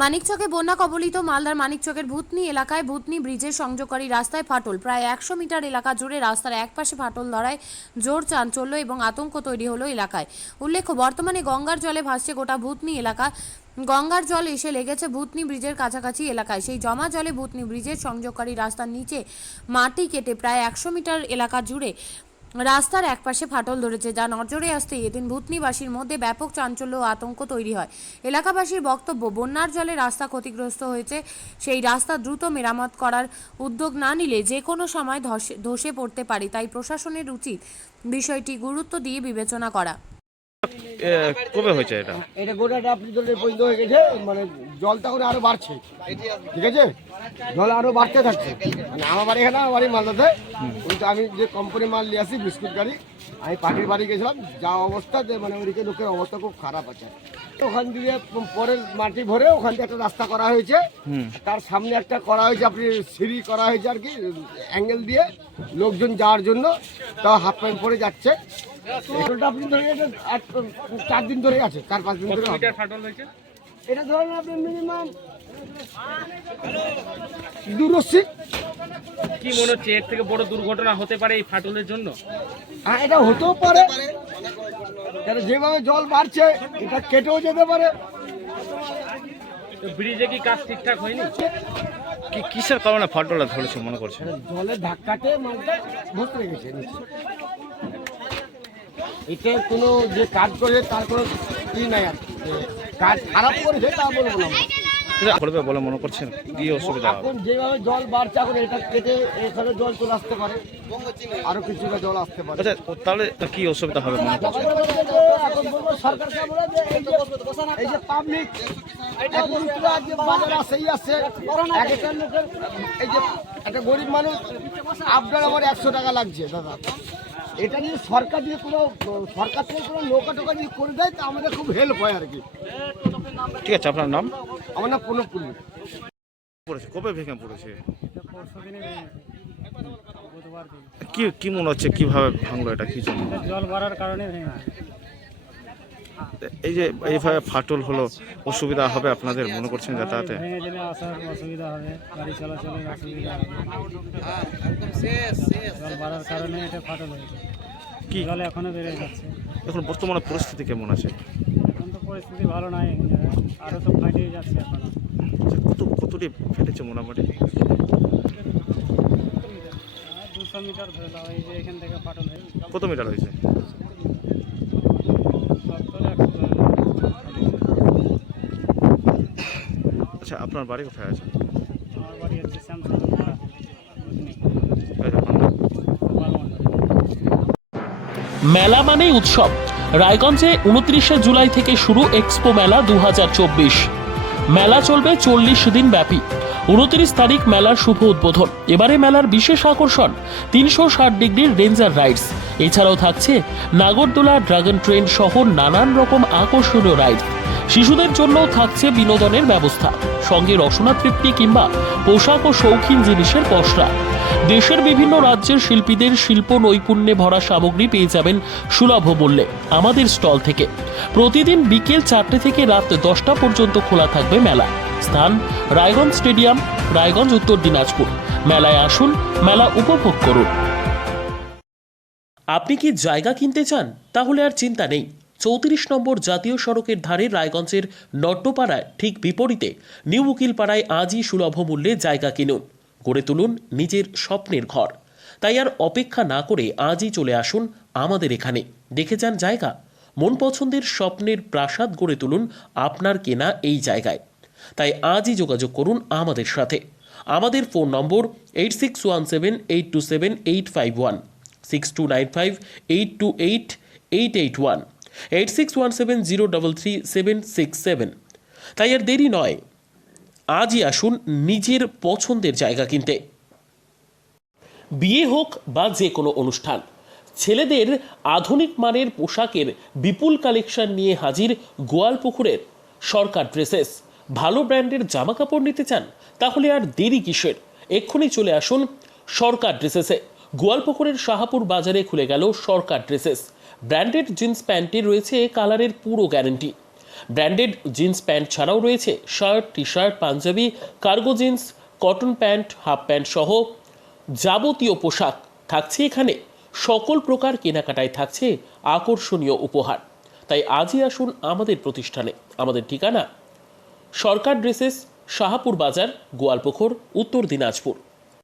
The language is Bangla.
মানিকচকে বন্যা কবলিত মালদার মানিকচকের ভূতনি এলাকায় ভূতনি ব্রিজের সংযোগকারী রাস্তায় ফাটল। প্রায় 100 মিটার এলাকা জুড়ে রাস্তার একপাশে ফাটল ধরায় জোর চাঞ্চল্য এবং আতঙ্ক তৈরি হলো এলাকায়। উল্লেখ্য, বর্তমানে গঙ্গার জলে ভাসছে গোটা ভূতনি এলাকা। গঙ্গার জল এসে লেগেছে ভূতনি ব্রিজের কাছাকাছি এলাকায়। সেই জমা জলে ভূতনি ব্রিজের সংযোগকারী রাস্তার নিচে মাটি কেটে প্রায় 100 মিটার এলাকা জুড়ে রাস্তার একপাশে ফাটল ধরেছে, যা নজরে আসতেই এদিন ভূতনিবাসীর মধ্যে ব্যাপক চাঞ্চল্য ও আতঙ্ক তৈরি হয়। এলাকাবাসীর বক্তব্য, বন্যার জলে রাস্তা ক্ষতিগ্রস্ত হয়েছে, সেই রাস্তা দ্রুত মেরামত করার উদ্যোগ না নিলে যে কোনো সময় ধসে পড়তে পারে। তাই প্রশাসনের উচিত বিষয়টি গুরুত্ব দিয়ে বিবেচনা করা। কবে হয়েছে এটা? এটা গোটাটা আপনি জলের পরিণত হয়ে গেছে, মানে জলটা করে আরো বাড়ছে, ঠিক আছে, জল আরো বাড়তে থাকছে। মানে আমার বাড়ি এখানে, আমার বাড়ি মালদাতে, কিন্তু আমি যে কোম্পানি মাল নিয়ে আসি বিস্কুট গাড়ি, আমি পাখির বাড়ি গেছিলাম, যা অবস্থাতে মানে ওইদিকে লোকের অবস্থা খুব খারাপ আছে। ওখান দিয়ে পরে মাটি ভরে ওখান থেকে একটা রাস্তা করা হয়েছে, তার সামনে একটা করা হয়েছে, আপনি সিঁড়ি করা হয়েছে আর কি, অ্যাঙ্গেল দিয়ে লোকজন যাওয়ার জন্য, তাও হাফ প্যান্ট পরে যাচ্ছে। আপনি ধরে 4 দিন ধরে আছে, 4-5 দিন ধরে ফাটল হয়েছে। এটা ধরেন আপনি মিনিমাম 2 কি মনে হচ্ছে এর থেকে বড় দুর্ঘটনা হতে পারে এই ফাটলের জন্য? হ্যাঁ, এটা হতেও পারে, এটা যেভাবে জল বাড়ছে এটা কেটেও যেতে পারে। তো ব্রিজে কি কাজ ঠিকঠাক হয়নি? কিসের কারণে ফাটলটা ধরেছে মনে করছে? জলের ধাক্কাতে মালটা ভর্তি গেছে নিচে। এটা কোনো যে কাজ করে তার কোনো ই নাই আর কি, কাজ খারাপ করেছে তা বলবো না। করবে বলে মনে করছেন? কি অসুবিধা হবে? এখন যেভাবে জল বাড়ছে, এখন এটা কেটে এখানে জল চলে আসতে পারে, আরো কিছুটা জল আসতে পারে। আচ্ছা, তাহলে কি অসুবিধা হবে মনে করছেন? এখন বলবো সরকারকে আমরা যে এই যে পাবলিক যে বাজার আসেই আসছে, এক একটা লোকের এই যে একটা গরিব মানুষ আপনার আমার 100 টাকা লাগছে দাদা, এটা নিয়ে সরকার দিয়ে কোনো সরকার থেকে কোনো নৌকা টোকা যদি করে দেয় তা আমাদের খুব হেল্প হয় আর কি। ঠিক আছে, আপনার নাম? আমার নাম প্রণব কুন্ডু। পড়েছে কবে ভেঙে পড়েছে? কি মনে হচ্ছে কিভাবে ভাঙলো এটা, কি জন্য? জল বাড়ার কারণে ভেঙে। এই যে এইভাবে ফাটল হলো, অসুবিধা হবে আপনাদের মনে করছেন যাতায়াতে? ভেঙে গেলে আসার অসুবিধা হবে, গাড়ি চলাচলের অসুবিধা হবে। জল বাড়ার কারণে এটা ফাটল হয়েছে। কি জল এখনো বেড়ে যাচ্ছে। এখন বর্তমানে পরিস্থিতি কেমন আছে? এখন তো পরিস্থিতি ভালো নাই, আরও তো ফাটিয়ে যাচ্ছে এখনো। কতটি ফেটেছে মোটামুটি? 200 মিটার ধরে দাও, এই যে এখান থেকে ফাটল হয়ে। কত মিটার হয়েছে? 70-100। আচ্ছা, আপনার বাড়ি কোথায় আছে? আমার বাড়ি হচ্ছে শ্যামসুন্দর। মেলা মানেই উৎসব। রায়গঞ্জে 29শে জুলাই থেকে শুরু এক্সপো মেলা 2024। মেলা চলবে 40 দিন ব্যাপী। 29 তারিখ মেলার শুভ উদ্বোধন। এবারে মেলার বিশেষ আকর্ষণ 360 ডিগ্রির রেঞ্জার রাইডস। এছাড়াও থাকছে নাগরদোলা, ড্রাগন ট্রেন সহ নানান রকম আকর্ষণীয় রাইড। শিশুদের জন্যও থাকছে বিনোদনের ব্যবস্থা, সঙ্গে রসনা তৃপ্তি কিংবা পোশাক ও শৌখিন জিনিসের পসরা। দেশের বিভিন্ন রাজ্যের শিল্পীদের শিল্প নৈপুণ্যে ভরা সামগ্রী পেয়ে যাবেন সুলভ মূল্যে আমাদের স্টল থেকে। প্রতিদিন বিকেল 4টে থেকে রাত 10টা পর্যন্ত খোলা থাকবে মেলা। স্থান রায়গঞ্জ স্টেডিয়াম, রায়গঞ্জ, উত্তর দিনাজপুর। মেলায় আসুন, মেলা উপভোগ করুন। আপনি কি জায়গা কিনতে চান? তাহলে আর চিন্তা নেই। 34 নম্বর জাতীয় সড়কের ধারে রায়গঞ্জের নট্টপাড়ায় ঠিক বিপরীতে নিউ উকিলপাড়ায় আজই সুলভ মূল্যে জায়গা কিনুন, গড়ে তুলুন নিজের স্বপ্নের ঘর। তাই আর অপেক্ষা না করে আজই চলে আসুন আমাদের এখানে, দেখে যান জায়গা। মন পছন্দের স্বপ্নের প্রাসাদ গড়ে তুলুন আপনার কেনা এই জায়গায়। তাই আজই যোগাযোগ করুন আমাদের সাথে। আমাদের ফোন নম্বর 8617827851, 6295828881, 8617033767। তাই আর দেরি নয়, আজই আসুন নিজের পছন্দের জায়গা কিনতে। বিয়ে হোক বা যে কোনো অনুষ্ঠান, ছেলেদের আধুনিক মানের পোশাকের বিপুল কালেকশন নিয়ে হাজির গোয়ালপুকুরের সরকার ড্রেসেস। ভালো ব্র্যান্ডের জামা কাপড় নিতে চান? তাহলে আর দেরি কিসের? এক্ষুনি চলে আসুন সরকার ড্রেসেসে। গোয়ালপুকুরের শাহাপুর বাজারে খুলে গেল সরকার ড্রেসেস। ব্র্যান্ডেড জিন্স প্যান্টে রয়েছে কালারের পুরো গ্যারান্টি। ব্র্যান্ডেড জিন্স প্যান্ট ছাড়াও রয়েছে shirt, T shirt, Punjabi, cargo jeans, cotton pant, half pant সহ যাবতীয় পোশাক থাকছে এখানে। সকল প্রকার কেনাকাটায় থাকছে আকর্ষণীয় উপহার। তাই আজই আসুন আমাদের প্রতিষ্ঠানে। আমাদের ঠিকানা সরকার ড্রেসেস, শাহাপুর বাজার, গোয়ালপুকুর, উত্তর দিনাজপুর।